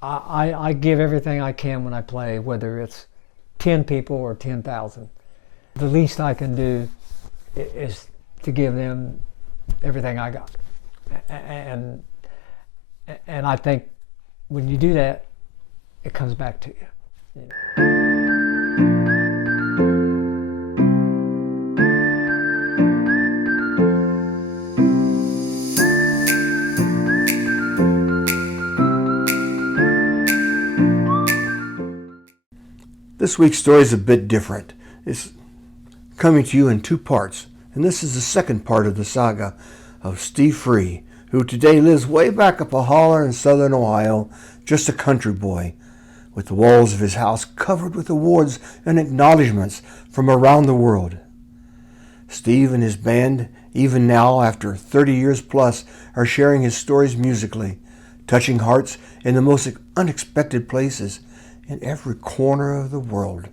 I give everything I can when I play, whether it's 10 people or 10,000. The least I can do is to give them everything I got. And I think when you do that, it comes back to you. This week's story is a bit different. It's coming to you in two parts, and this is the second part of the saga of Steve Free, who today lives way back up a holler in southern Ohio, just a country boy, with the walls of his house covered with awards and acknowledgments from around the world. Steve and his band, even now after 30 years plus, are sharing his stories musically, touching hearts in the most unexpected places in every corner of the world.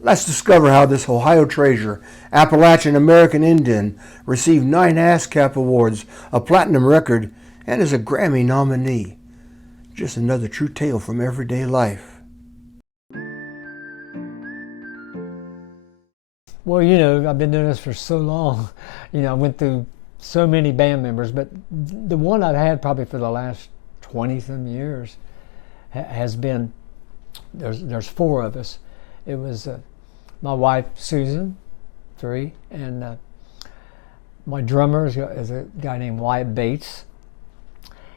Let's discover how this Ohio treasure, Appalachian American Indian, received 9 ASCAP awards, a platinum record, and is a Grammy nominee. Just another true tale from everyday life. Well, you know, I've been doing this for so long. You know, I went through so many band members, but the one I've had probably for the last 20-some years has been, there's 4 of us. It was my wife, Susan, 3, and my drummer is a guy named Wyatt Bates.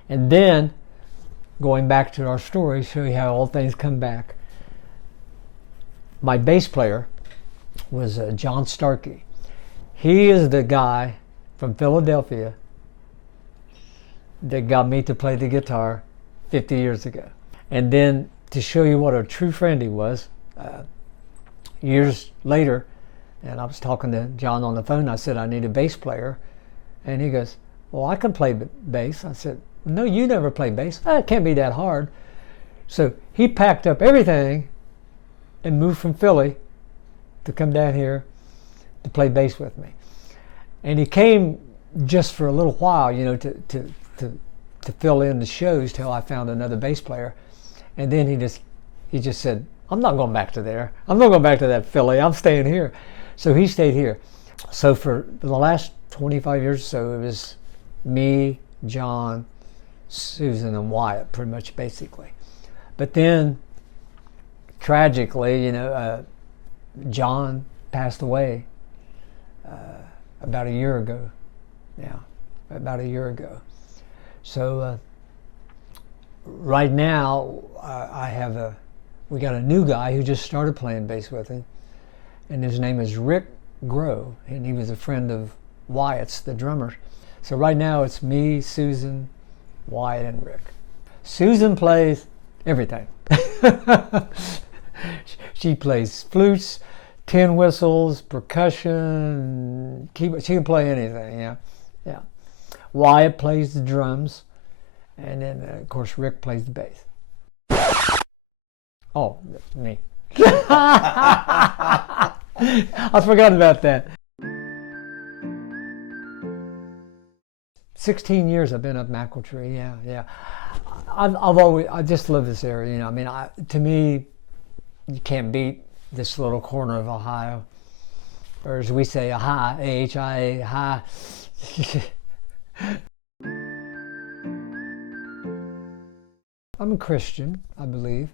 And then, going back to our story, show you how all things come back. My bass player was John Starkey. He is the guy from Philadelphia that got me to play the guitar 50 years ago. And then, to show you what a true friend he was, years later, and I was talking to John on the phone, I said, I need a bass player. And he goes, well, I can play bass. I said, no, you never played bass. It can't be that hard. So he packed up everything and moved from Philly to come down here to play bass with me. And he came just for a little while, you know, to fill in the shows till I found another bass player. And then he just said, I'm not going back to there. I'm not going back to that Philly. I'm staying here. So he stayed here. So for the last 25 years or so, it was me, John, Susan, and Wyatt, pretty much, basically. But then, tragically, you know, John passed away about a year ago. Yeah, about a year ago. So right now, we got a new guy who just started playing bass with him, and his name is Rick Grove, and he was a friend of Wyatt's, the drummer. So right now it's me, Susan, Wyatt, and Rick. Susan plays everything. She plays flutes, tin whistles, percussion, keyboard. She can play anything, yeah. Wyatt plays the drums, and then, of course, Rick plays the bass. Oh, that's me. I forgot about that. 16 years I've been up Mackletree, yeah. I just love this area, you know. I mean, to me, you can't beat this little corner of Ohio. Or as we say, Ahia, A-H-I-A, hi. I'm a Christian, I believe.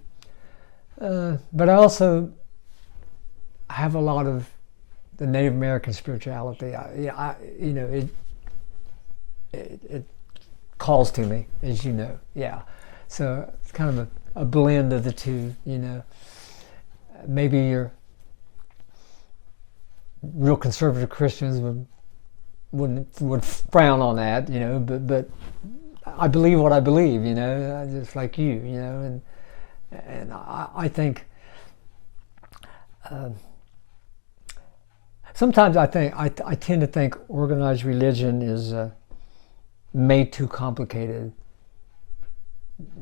But I also have a lot of the Native American spirituality. You know, it calls to me, as you know. Yeah, so it's kind of a blend of the two. You know, maybe your real conservative Christians would frown on that. You know, but I believe what I believe. You know, just like you. You know, and I think sometimes I tend to think organized religion is made too complicated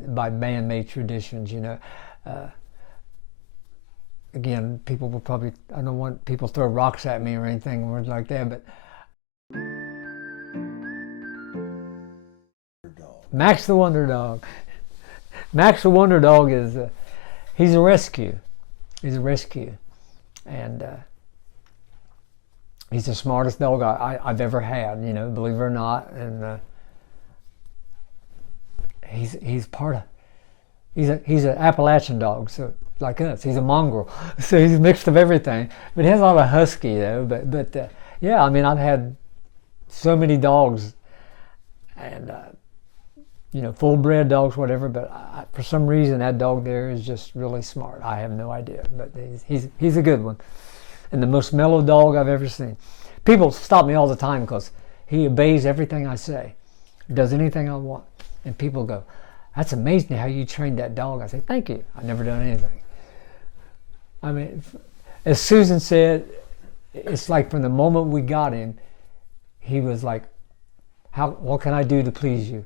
by man-made traditions. You know, again, people will probably, I don't want people to throw rocks at me or anything, words like that, but Max the Wonder Dawg. Max the Wonder Dawg is, he's a rescue. He's a rescue. And he's the smartest dog I've ever had, you know, believe it or not. And he's part of, he's an Appalachian dog, so like us, he's a mongrel. So he's a mix of everything. But he has a lot of husky though. But yeah, I mean, I've had so many dogs, and you know, full-bred dogs, whatever. But for some reason, that dog there is just really smart. I have no idea, but he's a good one, and the most mellow dog I've ever seen. People stop me all the time because he obeys everything I say, does anything I want, and people go, "That's amazing how you trained that dog." I say, "Thank you. I've never done anything." I mean, as Susan said, it's like from the moment we got him, he was like, what can I do to please you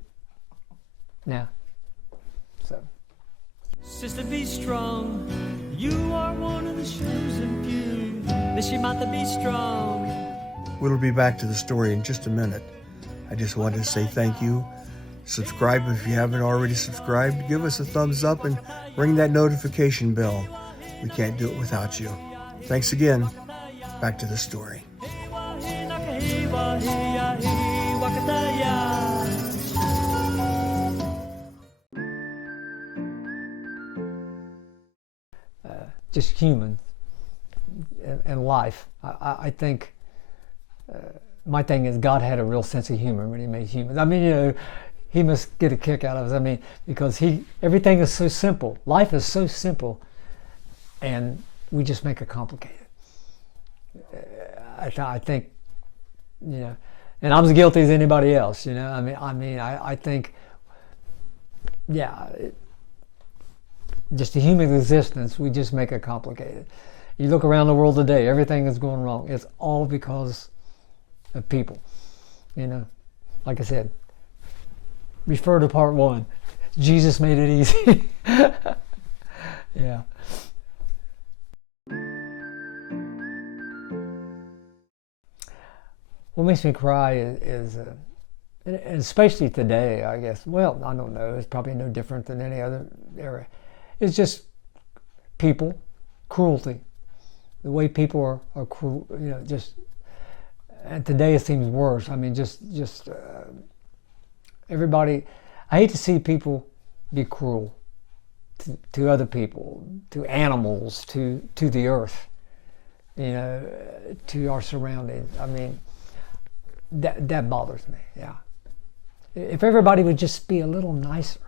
now?" So. Sister, be strong. You are one of the chosen few. Nishimata, be strong. We'll be back to the story in just a minute. I just wanted to say thank you. Subscribe if you haven't already subscribed. Give us a thumbs up and ring that notification bell. We can't do it without you. Thanks again. Back to the story. Just humans and life. I think my thing is God had a real sense of humor when he made humans. I mean, you know, he must get a kick out of us. I mean, because everything is so simple. Life is so simple, and we just make it complicated. I think, you know, and I'm as guilty as anybody else. You know, I think, yeah. Just the human existence, we just make it complicated. You look around the world today, everything is going wrong. It's all because of people. You know, like I said, refer to part 1. Jesus made it easy. Yeah. What makes me cry is and especially today, I guess. Well, I don't know. It's probably no different than any other era. It's just people, cruelty, the way people are cruel, you know, just, and today it seems worse. I mean, just everybody, I hate to see people be cruel to other people, to animals, to the earth, you know, to our surroundings. I mean, that bothers me, yeah. If everybody would just be a little nicer,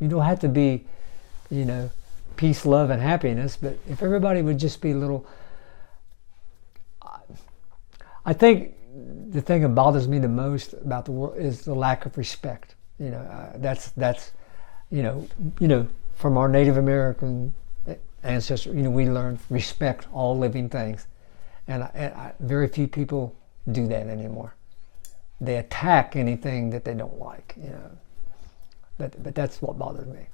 you don't have to be, you know, peace, love, and happiness, but if everybody would just be a little, I think the thing that bothers me the most about the world is the lack of respect. You know, that's you know, from our Native American ancestors, you know, we learned respect all living things, and very few people do that anymore. They attack anything that they don't like, you know. But that's what bothers me.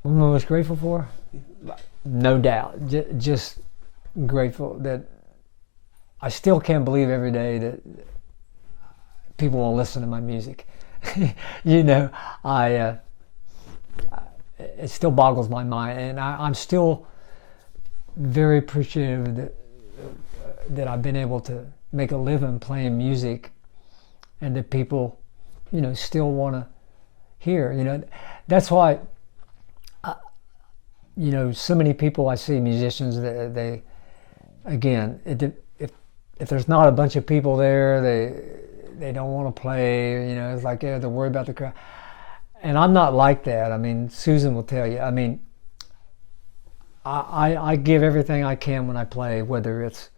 What am I most grateful for? No doubt. Just grateful that I still can't believe every day that people will listen to my music. You know, it still boggles my mind, and I'm still very appreciative that I've been able to make a living playing music, and that people, you know, still want to hear. You know, that's why, you know, so many people I see, musicians, they again, if there's not a bunch of people there, they don't want to play. You know, it's like, yeah, they're worried about the crowd. And I'm not like that. I mean, Susan will tell you. I mean, I give everything I can when I play, whether it's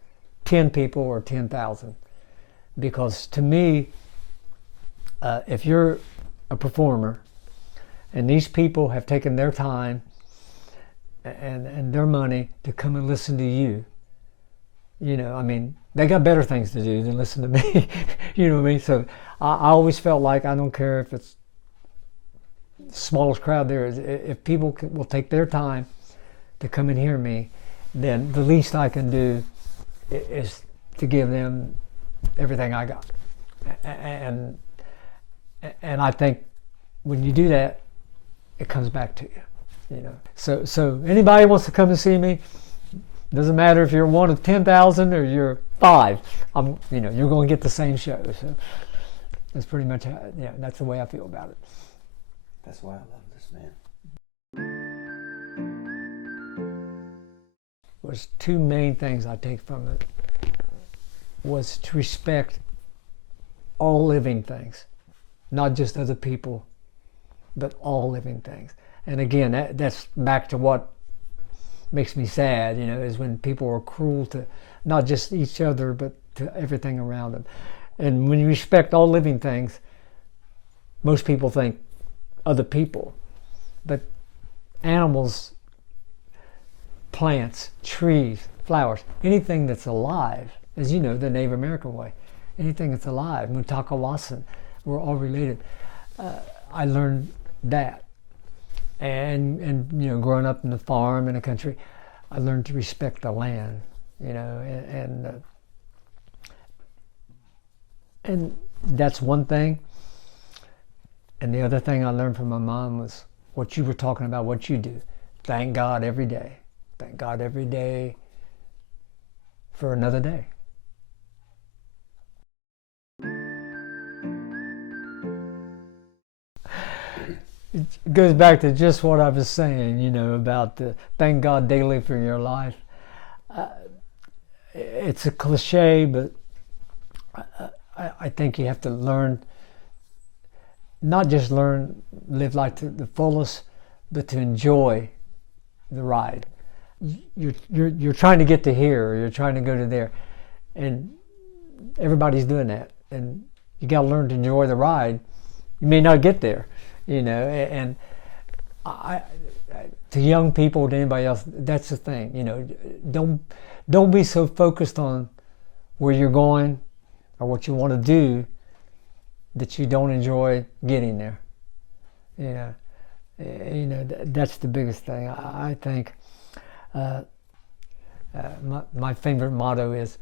10 people or 10,000, because to me, if you're a performer and these people have taken their time and their money to come and listen to you, you know, I mean, they got better things to do than listen to me. You know what I mean? So I always felt like, I don't care if it's the smallest crowd there is, if people will take their time to come and hear me, then the least I can do is to give them everything I got. And And I think when you do that, it comes back to you, you know. So anybody wants to come and see me, doesn't matter if you're one of 10,000 or you're 5, you know, you're going to get the same show. So that's pretty much how, yeah, that's the way I feel about it. That's why I love this man. Was 2 main things I take from it was to respect all living things, not just other people, but all living things. And again, that's back to what makes me sad, you know, is when people are cruel to not just each other, but to everything around them. And when you respect all living things, most people think other people, but animals, plants, trees, flowers, anything that's alive, as you know, the Native American way, anything that's alive, Mutakawasan, we're all related. I learned that. And you know, growing up in the farm in the country, I learned to respect the land, you know, and that's one thing. And the other thing I learned from my mom was what you were talking about, what you do. Thank God every day. Thank God every day for another day. It goes back to just what I was saying, you know, about the thank God daily for your life. It's a cliche, but I think you have to learn, not just live life to the fullest, but to enjoy the ride. You're trying to get to here, or you're trying to go to there, and everybody's doing that, and you got to learn to enjoy the ride. You may not get there, you know, and to young people, to anybody else, that's the thing, you know, don't be so focused on where you're going or what you want to do that you don't enjoy getting there. You know, that's the biggest thing. I think my favorite motto is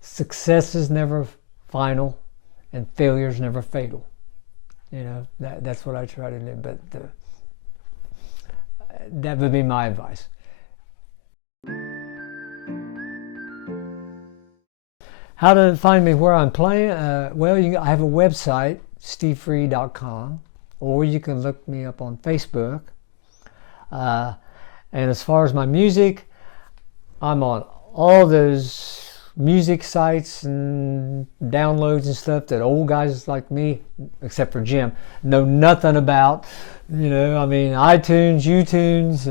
success is never final and failure is never fatal. You know, that's what I try to do, but that would be my advice. How to find me where I'm playing? Well, I have a website, stevefree.com, or you can look me up on Facebook. And as far as my music, I'm on all those music sites and downloads and stuff that old guys like me, except for Jim, know nothing about. You know, I mean, iTunes, Utunes,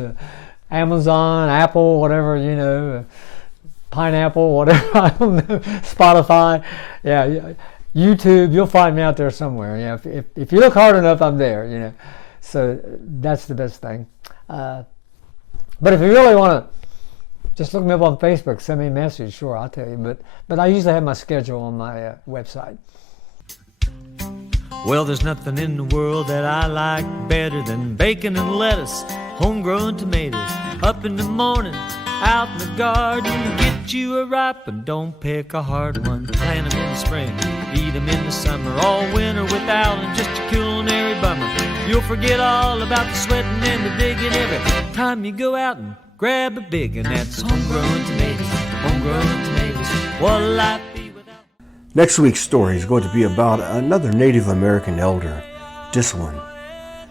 Amazon, Apple, whatever, you know, Pineapple, whatever, I don't know, Spotify, yeah, YouTube, you'll find me out there somewhere. Yeah, if you look hard enough, I'm there, you know. So that's the best thing. But if you really want to, just look me up on Facebook, send me a message, sure, I'll tell you. But I usually have my schedule on my website. Well, there's nothing in the world that I like better than bacon and lettuce, homegrown tomatoes, up in the morning, out in the garden. Get you a ripe one, don't pick a hard one. Plant them in the spring, eat them in the summer, all winter without them, just a culinary bummer. You'll forget all about the sweating and the digging every time you go out and grab a big, and that's homegrown tomatoes, homegrown tomatoes. What'll life be without? Next week's story is going to be about another Native American elder, Disawin,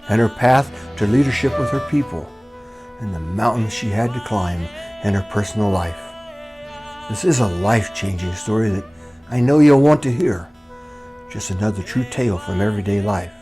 and her path to leadership with her people, and the mountains she had to climb in her personal life. This is a life-changing story that I know you'll want to hear. Just another true tale from everyday life.